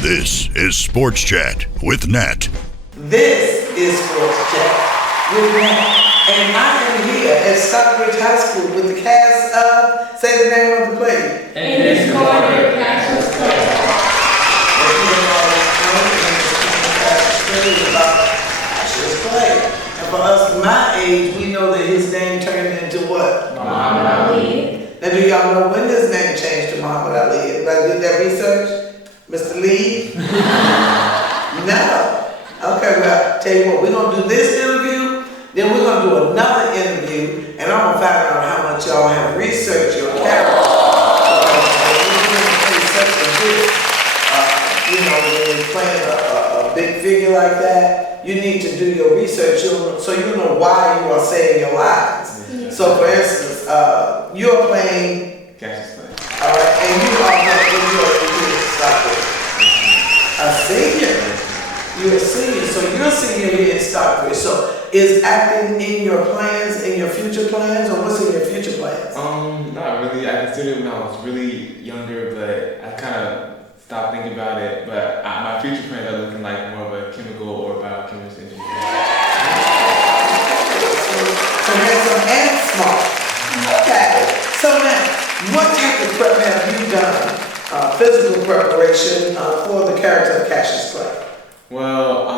This is Sports Chat with Nat. This is Sports Chat with Nat. And I am here at Stockbridge High School with the cast of, say the name of the play. In this corner, Cassius Clay. And for us my age, we know that his name turned into what? Muhammad Ali. Now do y'all know when his name changed to Muhammad Ali? Everybody did that research? Mr. Lee? No. Okay, well, tell you what, we're going to do this interview, then we're going to do another interview, and I'm going to find out how much y'all have researched your character. When you're playing a big figure like that, you need to do your research so you know why you are saying your lines. Yeah. So, for instance, you're playing Cassius Clay. all right, and you are Stockbridge. A senior. You're a senior, so you're a senior here in Stockbridge. So is acting in your plans, in your future plans, or what's in your future plans? Not really. I considered it when I was really younger, but I kind of stopped thinking about it. But my future plans are looking like more of a chemical or biochemist engineer. So handsome and smart. Okay. So now, what type of prep have you done? Physical preparation for the character of Cassius Clay. Well,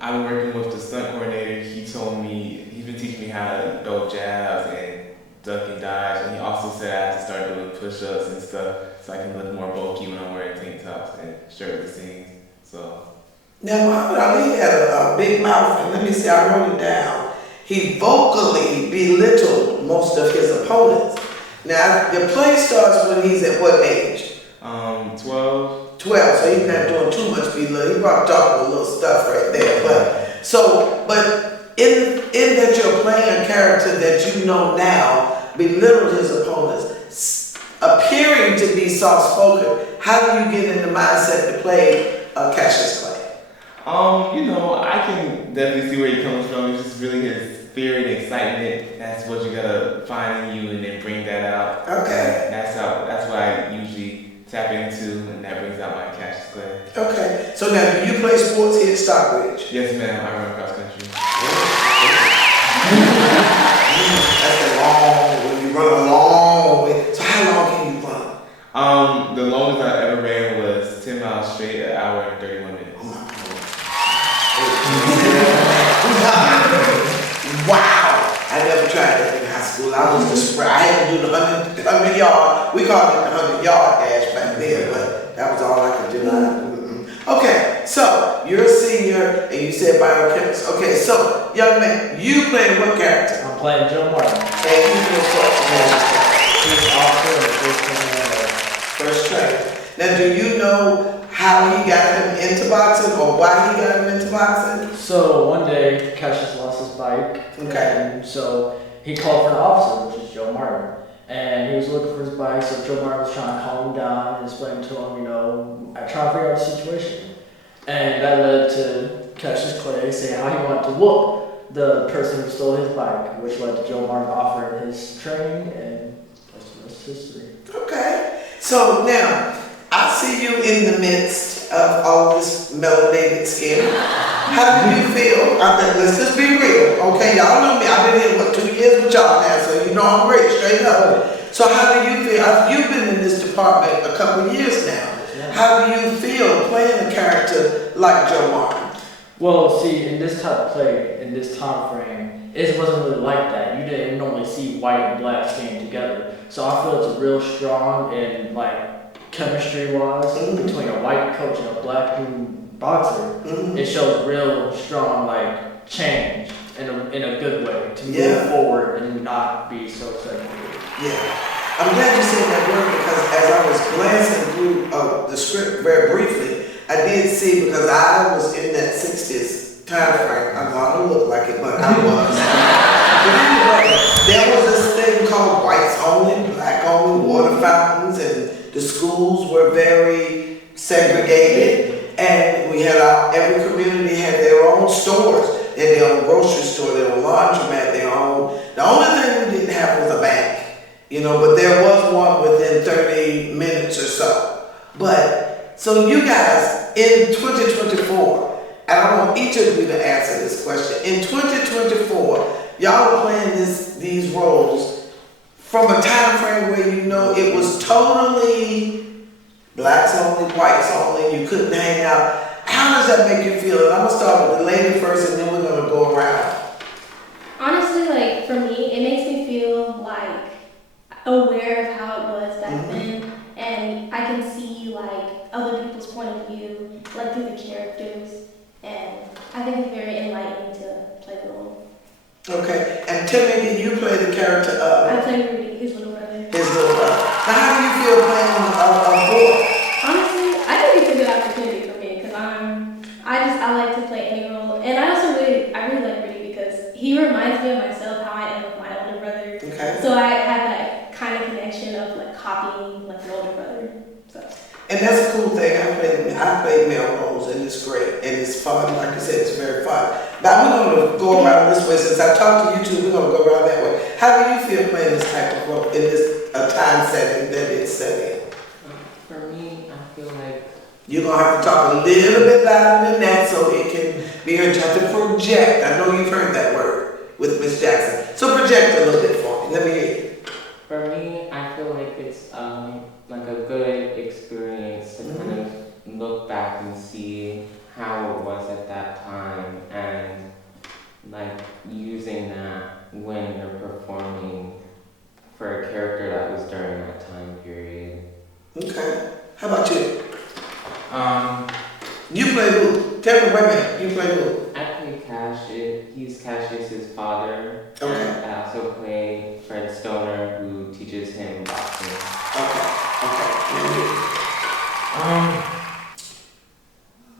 I've been working with the stunt coordinator. He's been teaching me how to throw jabs and duck and dodge, and he also said I have to start doing push-ups and stuff so I can look more bulky when I'm wearing tank tops and shirtless scenes. So. Now, Muhammad Ali had a big mouth, and let me see, I wrote it down. He vocally belittled most of his opponents. Now, the play starts when he's at what age? 12. 12, so he's not doing too much belittling. He probably talking a little stuff right there. But in that you're playing a character that you know now belittled his opponents, appearing to be soft-spoken, how do you get in the mindset to play Cassius Clay? I can definitely see where he comes from. It's just really his fear and excitement. That's what you gotta find in you and then bring that out. Okay. And that's what I usually tap into, and that brings out my Cassius Clay. Okay. So now, do you play sports here at Stockbridge? Yes, ma'am. I run cross country. When you run a long way. So how long can you run? The longest I ever ran was 10 miles straight, an hour and 31 minutes. Wow! I never tried that in high school. I was the spread. I had to do the 100 yard. We called it the 100-yard dash back then, but that was all I could do. Okay, so you're a senior and you said biochemist. Okay, so young man, you playing what character? I'm playing Joe Martin. And you can start He's also first trainer. Now, do you know how he got him into boxing or why he got him into boxing? So one day, Cassius lost his bike. Okay. And so he called for an officer, which is Joe Martin. And he was looking for his bike, so Joe Martin was trying to calm him down and explain to him, I try to figure out the situation. And that led to Cassius Clay saying how he wanted to whoop the person who stole his bike, which led to Joe Martin offering his training, and that's history. Okay. So now, I see you in the midst of all this melanated skin. How do you feel? Let's just be real, okay? Y'all know me. I've been here, 2 years with y'all now, so you know I'm great, straight up. So how do you feel? You've been in this department a couple of years now. How do you feel playing a character like Joe Martin? Well, see, in this type of play, in this time frame, it wasn't really like that. You didn't normally see white and black staying together. So I feel it's a real strong and chemistry-wise between a white coach and a black boxer. It shows real strong change in a good way to move forward and not be so segregated. Yeah. I'm glad you said that word because as I was glancing through the script very briefly, I did see, because I was in that 60s time frame. I know I don't look like it, but I was. But anyway, there was this thing called whites only, black only, water fountains, and the schools were very segregated. And we had every community had their own stores. They had their own grocery store, their own laundromat, their own. The only thing we didn't have was a bank, but there was one within 30 minutes or so. But So you guys, in 2024, and I want each of you to answer this question. In 2024, y'all are playing these roles from a time frame where you know it was totally blacks only, whites only, you couldn't hang out. How does that make you feel? And I'm gonna start with the lady first, and then we're gonna go around. Honestly, like for me, it makes me feel like aware of how it was back then, and I can see like other people's point of view, like through the characters, and I think it's very enlightening to play the role. Okay, and Timmy, did you play the character I of play Rudy, his little brother. his little brother? Now, how do you feel playing a boy? Honestly, I think it's a good opportunity for me because I like to play any role, and I really like Rudy because he reminds me of myself, how I am with my older brother. Okay. So I have that kind of connection of like copying like an older brother. So. And that's a cool thing. I played male roles, and it's great, and it's fun. Like I said, it's very fun. But we're going to go around this way. Since I talked to you two, we're going to go around that way. How do you feel playing this type of role in this time setting that it's set in? For me, I feel like You're going to have to talk a little bit louder than that so it can be heard. You have to project. I know you've heard that word with Miss Jackson. So project a little bit for me. Let me hear you. for me, I feel like it's like a good experience to kind of look back and see how it was at that time and like using that when you're performing for a character that was during that time period. Okay. How about you? Um, You play who? Tell me, wait a minute. You play who? I play Cassius. He's Cassius's father. Okay. And I also play Fred Stoner, who teaches him boxing. Okay.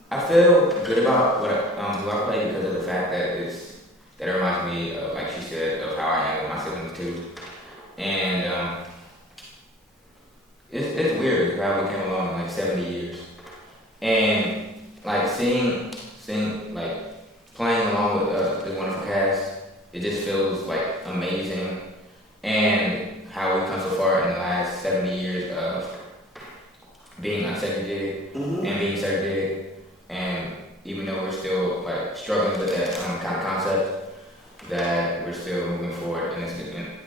I feel good about who I play because of the fact that that reminds me of, like she said, of how I am with my siblings too. And it's weird how we came along in like 70 years. And like seeing like playing along with this wonderful cast, it just feels like amazing. And how we've come so far in the last 70 years of being unsegregated and being segregated, and even though we're still like struggling with that kind of concept, that we're still moving forward and it's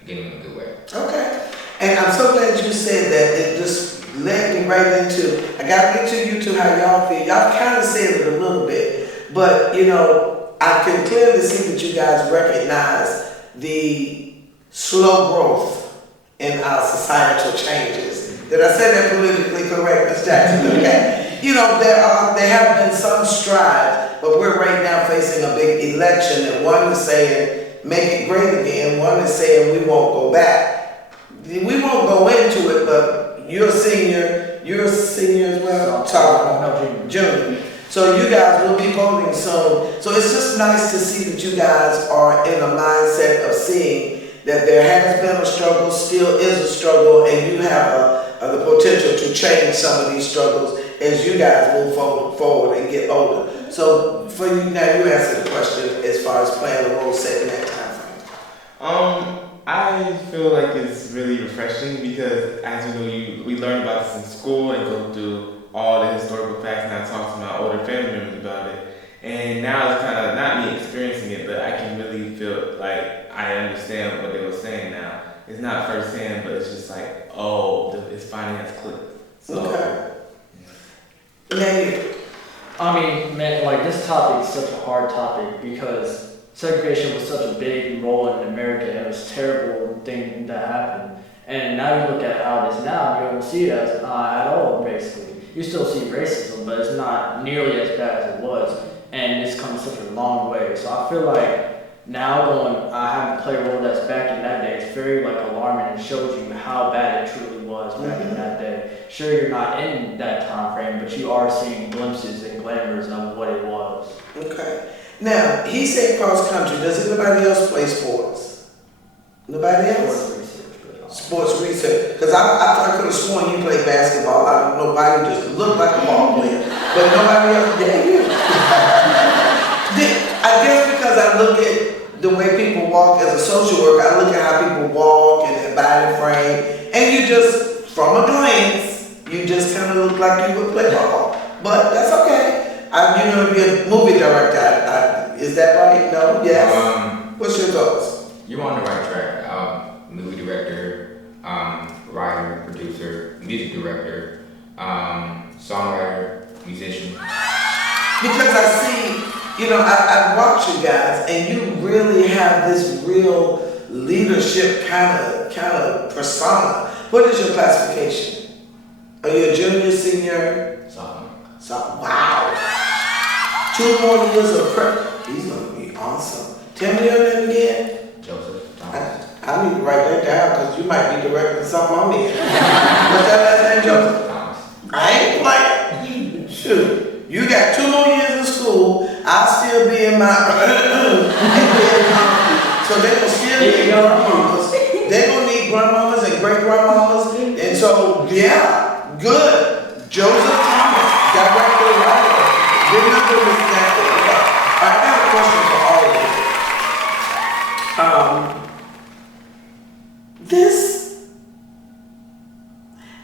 getting in a good way. Okay. And I'm so glad you said that. It just led me right into, I got to get to you two how y'all feel. Y'all kind of said it a little bit, but you know, I can clearly see that you guys recognize the slow growth in our societal changes. Did I say that politically correct, Ms. Jackson? Okay. You know, there have been some strides, but we're right now facing a big election, and one is saying, make it great again. One is saying, we won't go back. We won't go into it, but you're a senior as well? No, Junior. So you guys will be voting soon. So it's just nice to see that you guys are in a mindset of seeing that there has been a struggle, still is a struggle, and you have the potential to change some of these struggles as you guys move forward and get older. So for you now, you answer the question as far as playing a role set in that time frame. I feel like it's really refreshing because, as you know, we learn about this in school and go through all the historical facts, and I talk to my older family members about it. And now it's kind of not me experiencing it, but I can really feel like I understand what they were saying now. It's not firsthand, but it's just like, oh, it's finance clicked. So, Okay. Then I mean, man, like this topic is such a hard topic because segregation was such a big role in America. It was a terrible thing that happened. And now you look at how it is now, you don't see it as at all, basically. You still see racism, but it's not nearly as bad as it was. And it's come such a long way. So I feel like now having to play a role that's back in that day, it's very like alarming and shows you how bad it truly was back in that day. Sure, you're not in that time frame, but you are seeing glimpses and glamours of what it was. Okay. Now, he said cross country. Does anybody else play sports? Nobody else? Sports research. Because I could have sworn you played basketball. I don't know why you just look like a ball player. But nobody else. Yeah, you. I guess because I look at the way people walk as a social worker, I look at how people walk and their body frame, and you just, from a glance, you just kind of look like you would play ball. but that's okay. You're gonna be a movie director. Is that right? No? Yes? What's your thoughts? You're on the right track. Movie director, writer, producer, music director, songwriter, musician. Because I see, I watch you guys, and you really have this real leadership kind of persona. What is your classification? Are you a junior, senior? Sophomore. Wow. 2 more years of prep. He's gonna be awesome. Tell me your name again. Joseph Thomas. I need to write that down because you might be directing something I'm in. What's that last name, Joseph? Thomas. I ain't playing. Shoot. You got 2 more years in school. I'll still be in my so they're gonna still need grandmamas. They're gonna need grandmamas and great grandmamas. And so, yeah, good. Joseph Thomas, director, writer. Remember this now. I have a question for all of you.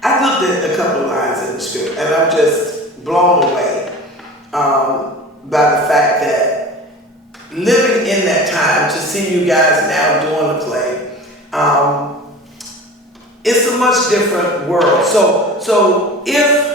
I looked at a couple of lines in the script, and I'm just blown away by the fact that living in that time, to see you guys now doing the play, it's a much different world. So if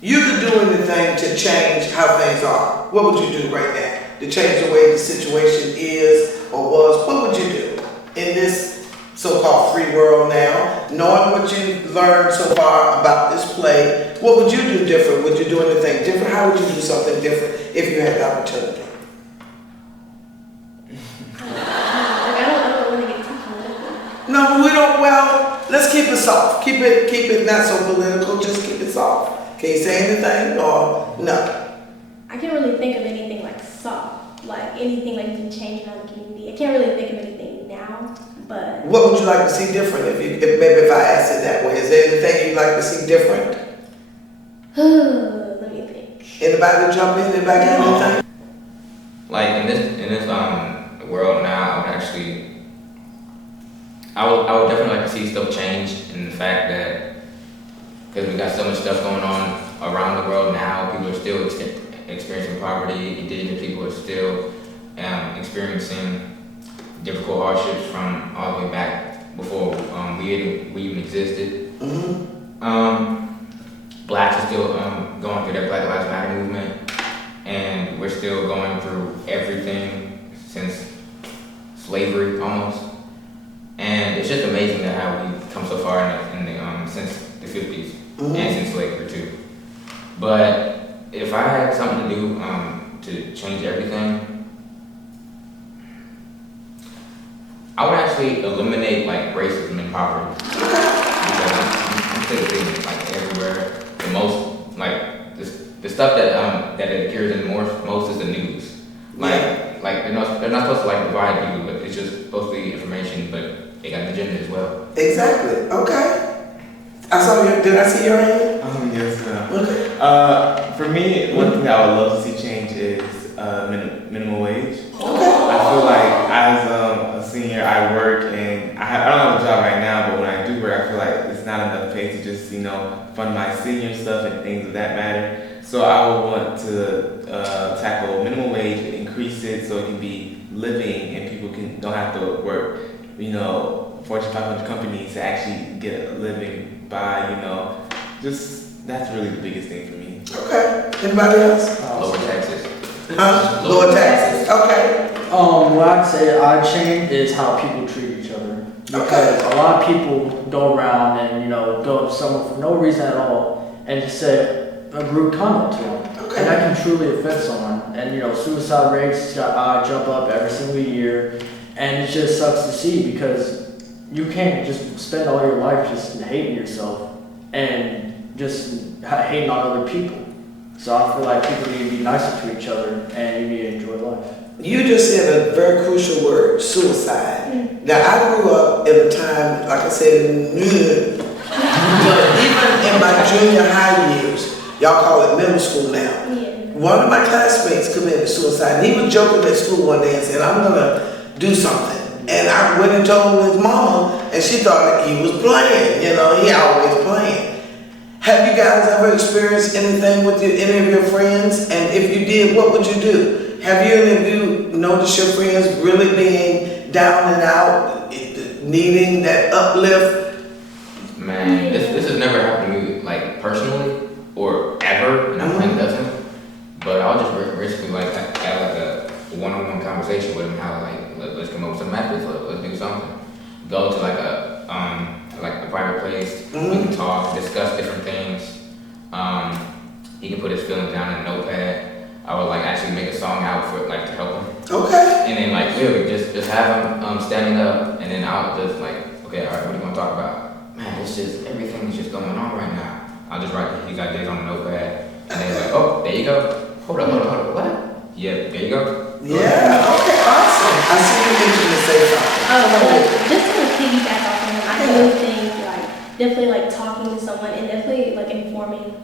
you could do anything to change how things are, what would you do right now? To change the way the situation is or was, what would you do in this so-called free world now, knowing what you've learned so far about this play? What would you do different? Would you do anything different? How would you do something different if you had the opportunity? I don't want to get too political. No, we don't. Well, let's keep it soft. Keep it not so political. Just keep it soft. Can you say anything or no? I can't really think of anything like soft, like anything like you can change around the community. I can't really think of anything now, but. What would you like to see different if I asked it that way? Is there anything you'd like to see different? Let me think. Anybody jump in? Anybody got anything? Like in this world now, I would definitely like to see stuff change in the fact that because we got so much stuff going on around the world now, people are still experiencing poverty. Indigenous people are still experiencing difficult hardships from all the way back before we even existed. Mm-hmm. Blacks are still going through their Black Lives Matter movement, and we're still going through everything since slavery almost. And it's just amazing that how we've come so far since the 50s Mm-hmm. and since slavery too. But if I had something to do to change everything, I would actually eliminate like racism and poverty because I'm still seeing it like everywhere. The most like the stuff that it appears in most is the news. Like they're not supposed to like divide people, but it's just supposed to be information, but they got an agenda as well. Exactly. Okay. Did I see your hand? Yes, ma'am. Okay. For me, one thing that I would love to see change is minimum wage. Okay. I feel like as a senior, I work and I don't have a job right now, but when I do work, I feel like it's not enough pay to just fund my senior stuff and things of that matter. So I would want to tackle minimum wage, increase it so it can be living and people don't have to work, Fortune 500 companies to actually get a living by, just that's really the biggest thing for me. Okay. Anybody else? Lower taxes. Huh? Lower taxes. Okay. What I'd say I'd change is how people treat each other. Because a lot of people go around and, go to someone for no reason at all and just say a rude comment to them. Okay. And that can truly offend someone. And, suicide rates jump up every single year. And it just sucks to see because you can't just spend all your life just hating yourself and just hating on other people. So I feel like people need to be nicer to each other and you need to enjoy life. You just said a very crucial word, suicide. Mm-hmm. Now, I grew up in a time, like I said, but even in my junior high years, y'all call it middle school now. Yeah. One of my classmates committed suicide, and he was joking at school one day and said, I'm going to do something. And I went and told his mama, and she thought that he was playing, he always playing. Have you guys ever experienced anything with any of your friends? And if you did, what would you do? Have you any of you noticed your friends really being down and out, needing that uplift? Man, this has never happened to me, like, personally, or ever, and I'm playing doesn't. But I'll just basically, like, have, like, a one-on-one conversation with him, how, like, let's come up with some methods, let's do something. Go to, like, a private place, we can talk, discuss different things. He can put his feelings down in a notepad. I would, like, actually make a song out for, like, to help him. Okay. And then, like, literally just have him standing up, and then I'll just, like, okay, all right, what do you want to talk about? Man, it's just, everything is just going on right now. I'll just write these ideas on a notepad, and then like, oh, there you go. Hold up, what? Yeah, there you go. Yeah, okay, awesome. I see you mentioned to say something. Oh, well, just to piggyback off of him, I do think like definitely like talking to someone and definitely like informing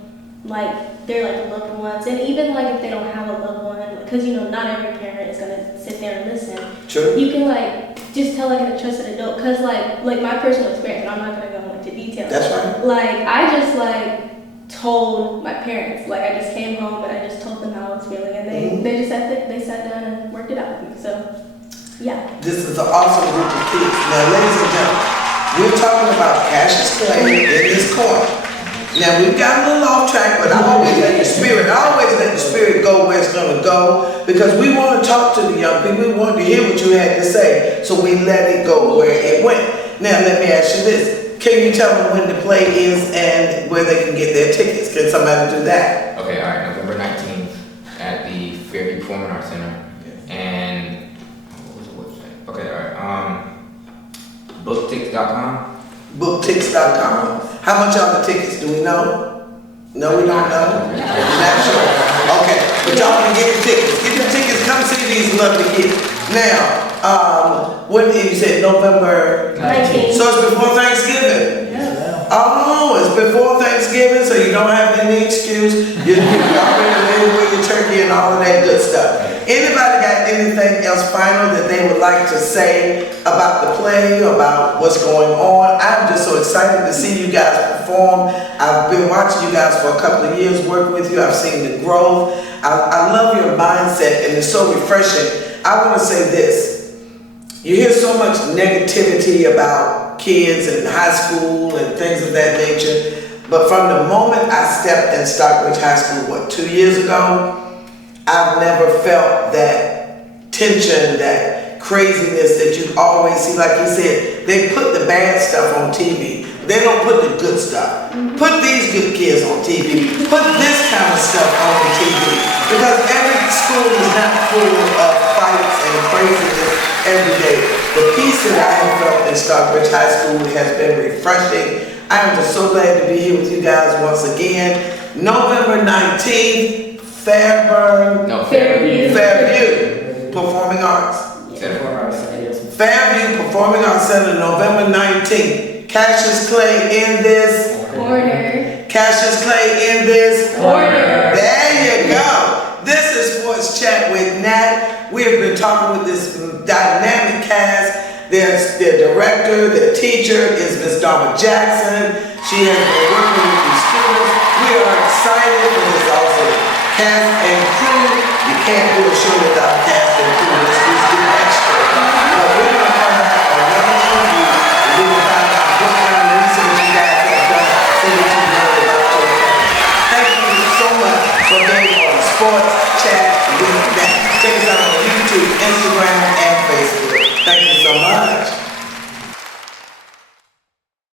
like their like loved ones, and even like if they don't have a loved one, because you know not every parent is gonna sit there and listen. True. You can like just tell like a trusted adult, because like my personal experience, and I'm not gonna go into details. That's right. Like I just like told my parents, like I just came home and I just told them how I was feeling, and they just sat down and worked it out with me. So yeah. This is an awesome group of kids. Now, ladies and gentlemen, we're talking about Cassius Clay in this corner. Now, we've got a little off track, but I always let the spirit go where it's going to go, because we want to talk to the young people. We want to hear what you had to say, so we let it go where it went. Now, let me ask you this. Can you tell them when the play is and where they can get their tickets? Can somebody do that? Okay, all right, November 19th at the Fairview Rd Center. And what was the website? Okay, all right. Booktix.com. Booktix.com. How much are the tickets? Do we know? No, we don't know. Not sure. Okay, but y'all can get the tickets. Get the tickets. Come see these lovely kids. Now, when you said November 19th. So it's before Thanksgiving. Yeah. Oh, it's before Thanksgiving, so you don't have any excuse. You're already ready with your turkey and all of that good stuff. Anybody got anything else final that they would like to say about the play, about what's going on? I'm just so excited to see you guys perform. I've been watching you guys for a couple of years, working with you. I've seen the growth. I love your mindset, and it's so refreshing. I want to say this. You hear so much negativity about kids in high school and things of that nature, but from the moment I stepped in Stockbridge High School, 2 years ago, I've never felt that tension, that craziness that you always see. Like you said, they put the bad stuff on TV. They don't put the good stuff. Put these good kids on TV. Put this kind of stuff on TV. Because every school is not full of fights and craziness every day. The peace that I have felt in Stockbridge High School has been refreshing. I am just so glad to be here with you guys once again. November 19th, Fairview Performing Arts. Fairview Performing Arts Center, November 19th. Cassius Clay in this Corner. Cassius Clay in this Corner. There you go. This is Sports Chat with Nat. We have been talking with this dynamic cast. There's their director, their teacher is Miss Dharma Jackson. She has been working with these students. We are excited for this awesome cast and crew. You can't do a show without